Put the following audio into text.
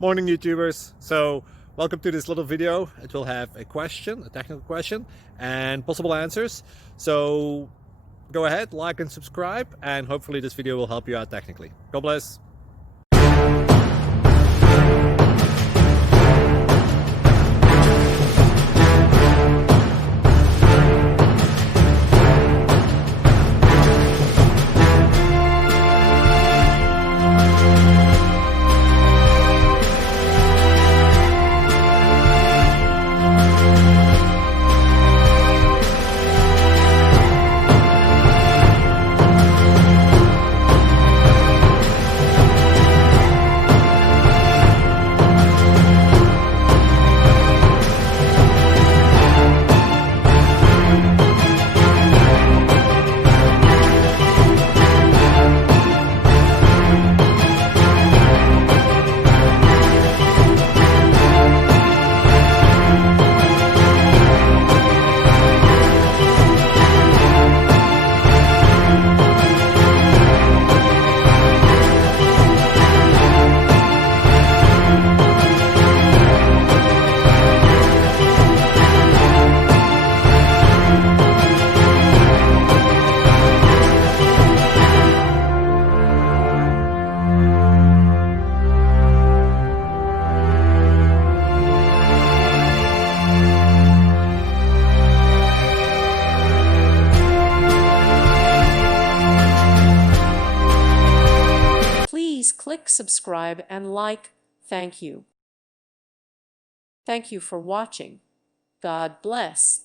Morning YouTubers. So welcome to this little video. It will have a question, a technical question, and possible answers. So go ahead, like and subscribe, and hopefully this video will help you out technically. God bless. Please click subscribe and like. Thank you. Thank you for watching. God bless.